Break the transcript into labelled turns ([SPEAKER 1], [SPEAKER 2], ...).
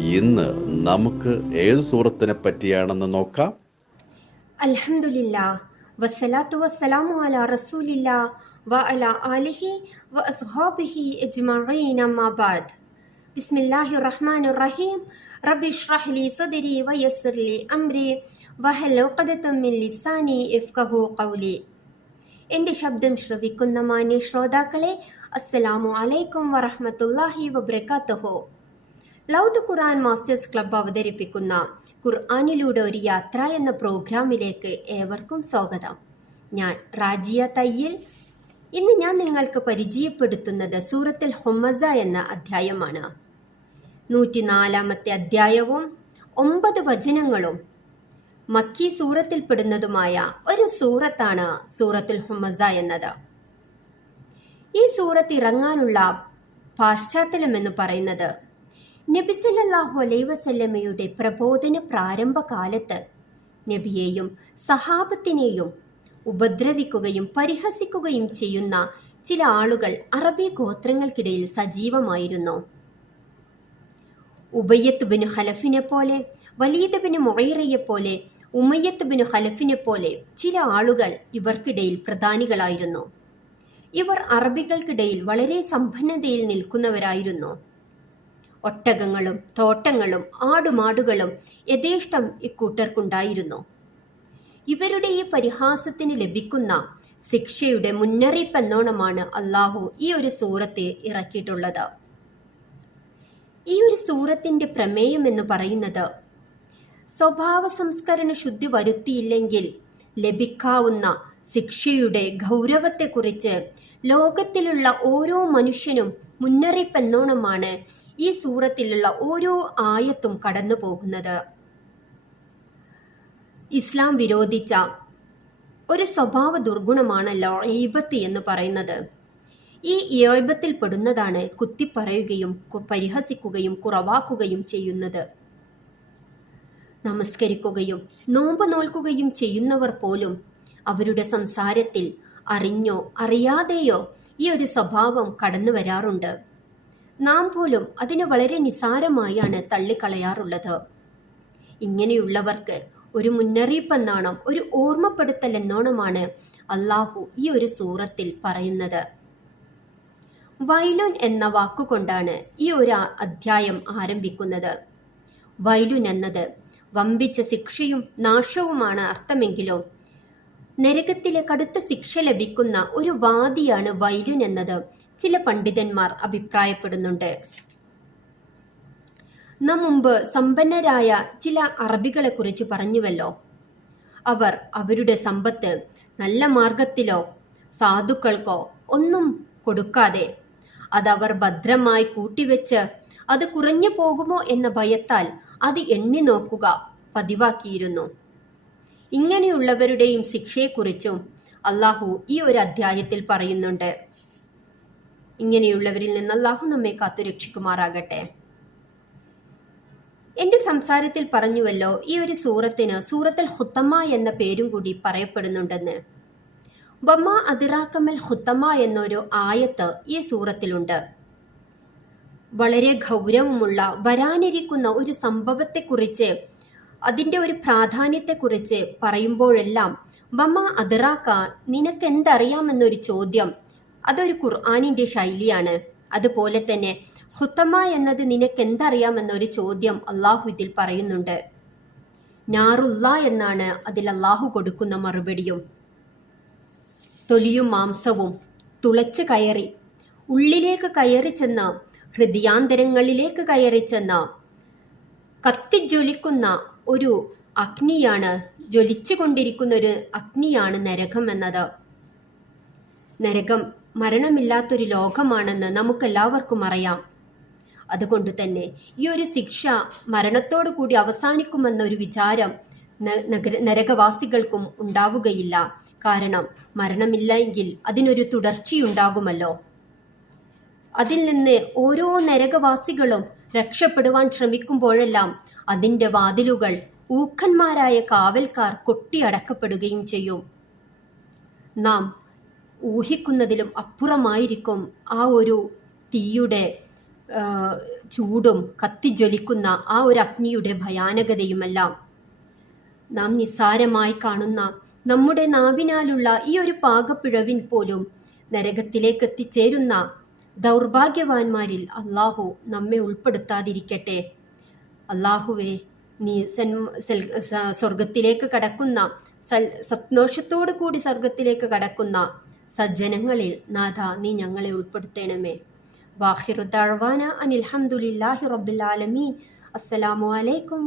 [SPEAKER 1] ഇന്ന് നമുക്ക് ഏത് സൂറത്തിനെ പറ്റിയാണെന്ന് നോക്കാം?
[SPEAKER 2] അൽഹംദുലില്ലാ വസ്സലാത്തു വസ്സലാമു അലാ റസൂലില്ലാ വ അലാ ആലിഹി വ അസ്ഹാബിഹി അജ്മഈൻ അമ്മാ ബഅദ് ബിസ്മില്ലാഹിർ റഹ്മാനിർ റഹീം. റബ്ബി ഇശ്റഹ് ലി സദ്രി വയസ്സിർ ലി അംരി. വഹൽ ഉഖദതം മിൻ ലിസാനി ഇഫ്ഖഹു ഖൗലി. എന്റെ ശബ്ദം ശ്രവിക്കുന്ന മാന്യ ശ്രോതാക്കളെ അസ്സലാമു അലൈക്കും വറഹ്മത്തുള്ളാഹി വബറകാതുഹു ലൗദ് ഖുർആൻ മാസ്റ്റേഴ്സ് ക്ലബ്ബ് അവതരിപ്പിക്കുന്ന ഖുർആാനിലൂടെ ഒരു യാത്ര എന്ന പ്രോഗ്രാമിലേക്ക് ഏവർക്കും സ്വാഗതം. ഞാൻ റാജിയ തയ്യിൽ. ഇന്ന് ഞാൻ നിങ്ങൾക്ക് പരിചയപ്പെടുത്തുന്നത് സൂറത്തിൽ ഹൊമസ എന്ന അധ്യായമാണ്. നൂറ്റിനാലാമത്തെ അധ്യായവും ഒമ്പത് വചനങ്ങളും മക്കി സൂറത്തിൽപ്പെടുന്നതുമായ ഒരു സൂറത്താണ് സൂറത്തുൽ ഹൊമസ എന്നത്. ഈ സൂറത്ത് ഇറങ്ങാനുള്ള പാശ്ചാത്തലം എന്ന് പറയുന്നത് നബിസല്ലാഹു അലൈ വസല്ലമയുടെ പ്രബോധന പ്രാരംഭ കാലത്ത് നബിയെയും സഹാബത്തിനെയും ഉപദ്രവിക്കുകയും പരിഹസിക്കുകയും ചെയ്യുന്ന ചില ആളുകൾ അറബി ഗോത്രങ്ങൾക്കിടയിൽ സജീവമായിരുന്നു. ഉബയ്യത്ത് ബിൻ ഹലഫിനെ പോലെ വലീദ് ബിൻ മൊയറയെ പോലെ ഉമയ്യത്ത് ബിൻ ഹലഫിനെ പോലെ ചില ആളുകൾ ഇവർക്കിടയിൽ പ്രധാനികളായിരുന്നു. ഇവർ അറബികൾക്കിടയിൽ വളരെ സമ്പന്നതയിൽ നിൽക്കുന്നവരായിരുന്നു. ഒട്ടകങ്ങളും തോട്ടങ്ങളും ആടുമാടുകളും യഥേഷ്ടം ഇക്കൂട്ടർക്കുണ്ടായിരുന്നു. ഇവരുടെ ഈ പരിഹാസത്തിന് ലഭിക്കുന്ന ശിക്ഷയുടെ മുന്നറിയിപ്പ് എന്നോണമാണ് അള്ളാഹു ഈ ഒരു സൂറത്തെ ഇറക്കിയിട്ടുള്ളത്. ഈ ഒരു സൂറത്തിന്റെ പ്രമേയം എന്ന് പറയുന്നത് സ്വഭാവ സംസ്കരണ ശുദ്ധി വരുത്തിയില്ലെങ്കിൽ ലഭിക്കാവുന്ന ശിക്ഷയുടെ ഗൗരവത്തെക്കുറിച്ച് ലോകത്തിലുള്ള ഓരോ മനുഷ്യനും മുന്നറിയിപ്പ് എന്നോണമാണ് ഈ സൂറത്തിലുള്ള ഓരോ ആയത്തും കടന്നു പോകുന്നത്. ഇസ്ലാം വിരോധിച്ച ഒരു സ്വഭാവ ദുർഗുണമാണല്ലോ ഈബത്ത് എന്ന് പറയുന്നത്. ഈ ഏബത്തിൽ പെടുന്നതാണ് കുത്തിപ്പറയുകയും പരിഹസിക്കുകയും കുറവാക്കുകയും ചെയ്യുന്നത്. നമസ്കരിക്കുകയും നോമ്പ് നോൽക്കുകയും ചെയ്യുന്നവർ പോലും അവരുടെ സംസാരത്തിൽ അറിഞ്ഞോ അറിയാതെയോ ഈ ഒരു സ്വഭാവം കടന്നു വരാറുണ്ട്. നാം പോലും അതിനെ വളരെ നിസാരമായാണ് തള്ളിക്കളയാറുള്ളത്. ഇങ്ങനെയുള്ളവർക്ക് ഒരു മുന്നറിയിപ്പ് എന്നോണം ഒരു ഓർമ്മപ്പെടുത്തൽ എന്നോണമാണ് അള്ളാഹു ഈ ഒരു സൂറത്തിൽ പറയുന്നത്. വൈലുൻ എന്ന വാക്കുകൊണ്ടാണ് ഈ ഒരു അധ്യായം ആരംഭിക്കുന്നത്. വൈലുൻ എന്നത് വമ്പിച്ച ശിക്ഷയും നാശവുമാണ് അർത്ഥമെങ്കിലും നരകത്തിലെ കടുത്ത ശിക്ഷ ലഭിക്കുന്ന ഒരു വാദിയാണ് വൈലുൻ എന്നത്. ചില പണ്ഡിതന്മാർ അഭിപ്രായപ്പെടുന്നുണ്ട്. നാം മുമ്പ് സമ്പന്നരായ ചില അറബികളെ കുറിച്ച് പറഞ്ഞുവല്ലോ. അവർ അവരുടെ സമ്പത്ത് നല്ല മാർഗത്തിലോ സാധുക്കൾക്കോ ഒന്നും കൊടുക്കാതെ അതവർ ഭദ്രമായി കൂട്ടിവെച്ച് അത് കുറഞ്ഞു പോകുമോ എന്ന ഭയത്താൽ അത് എണ്ണി നോക്കുക പതിവാക്കിയിരുന്നു. ഇങ്ങനെയുള്ളവരുടെയും ശിക്ഷയെക്കുറിച്ചും അള്ളാഹു ഈ ഒരു അധ്യായത്തിൽ പറയുന്നുണ്ട്. ഇങ്ങനെയുള്ളവരിൽ നിന്ന് അള്ളാഹു നമ്മെ കാത്തുരക്ഷിക്കുമാറാകട്ടെ. എന്റെ സംസാരത്തിൽ പറഞ്ഞുവല്ലോ ഈ ഒരു സൂറത്തിന് സൂറത്തുൽ ഹുത്തമ്മ എന്ന പേരും കൂടി പറയപ്പെടുന്നുണ്ടെന്ന്. വമ്മ അതിറാക്കമൽ ഹുത്തമ്മ എന്നൊരു ആയത്ത് ഈ സൂറത്തിലുണ്ട്. വളരെ ഗൗരവമുള്ള വരാനിരിക്കുന്ന ഒരു സംഭവത്തെക്കുറിച്ച് അതിന്റെ ഒരു പ്രാധാന്യത്തെക്കുറിച്ച് പറയുമ്പോഴെല്ലാം വമ്മ അതിറാക്ക നിനക്ക് എന്തറിയാമെന്നൊരു ചോദ്യം. അതൊരു ഖുർആാനിന്റെ ശൈലിയാണ്. അതുപോലെ തന്നെ ഹുത്തമ എന്നത് നിനക്ക് എന്തറിയാമെന്നൊരു ചോദ്യം അള്ളാഹു ഇതിൽ പറയുന്നുണ്ട്. നാറുല്ല എന്നാണ് അതിൽ അള്ളാഹു കൊടുക്കുന്ന മറുപടിയും. തൊലിയും മാംസവും തുളച്ചു കയറി ഉള്ളിലേക്ക് കയറി ചെന്ന് ഹൃദയാന്തരങ്ങളിലേക്ക് കയറി ചെന്ന് കത്തിജ്വലിക്കുന്ന ഒരു അഗ്നിയാണ് ജ്വലിച്ചുകൊണ്ടിരിക്കുന്ന ഒരു അഗ്നിയാണ് നരകം എന്നത്. നരകം മരണമില്ലാത്തൊരു ലോകമാണെന്ന് നമുക്കെല്ലാവർക്കും അറിയാം. അതുകൊണ്ട് തന്നെ ഈ ഒരു ശിക്ഷ മരണത്തോടു കൂടി അവസാനിക്കുമെന്നൊരു വിചാരം നരകവാസികൾക്കും ഉണ്ടാവുകയില്ല. കാരണം മരണമില്ല എങ്കിൽ അതിനൊരു തുടർച്ചയുണ്ടാകുമല്ലോ. അതിൽ നിന്ന് ഓരോ നരകവാസികളും രക്ഷപ്പെടുവാൻ ശ്രമിക്കുമ്പോഴെല്ലാം അതിന്റെ വാതിലുകൾ ഊക്കന്മാരായ കാവൽക്കാർ കൊട്ടിയടക്കപ്പെടുകയും ചെയ്യും. നാം ഊഹിക്കുന്നതിലും അപ്പുറമായിരിക്കും ആ ഒരു തീയുടെ ചൂടും കത്തിജ്വലിക്കുന്ന ആ ഒരു അഗ്നിയുടെ ഭയാനകതയുമെല്ലാം. നാം നിസ്സാരമായി കാണുന്ന നമ്മുടെ നാവിനാലുള്ള ഈ ഒരു പാകപ്പിഴവിൻ പോലും നരകത്തിലേക്ക് എത്തിച്ചേരുന്ന ദൗർഭാഗ്യവാന്മാരിൽ അള്ളാഹു നമ്മെ ഉൾപ്പെടുത്താതിരിക്കട്ടെ. അള്ളാഹുവെ നീ സൽ- സ്വർഗത്തിലേക്ക് കടക്കുന്ന സൽ കൂടി സ്വർഗത്തിലേക്ക് കടക്കുന്ന സജ്ജനങ്ങളിൽ നാഥ നീ ഞങ്ങളെ ഉൾപ്പെടുത്തേണമേ. വാഹിറു തഴവാന അനിൽ ഹംദുലില്ലാഹി റബ്ബിൽ ആലമീൻ. അസ്സലാമു അലൈക്കും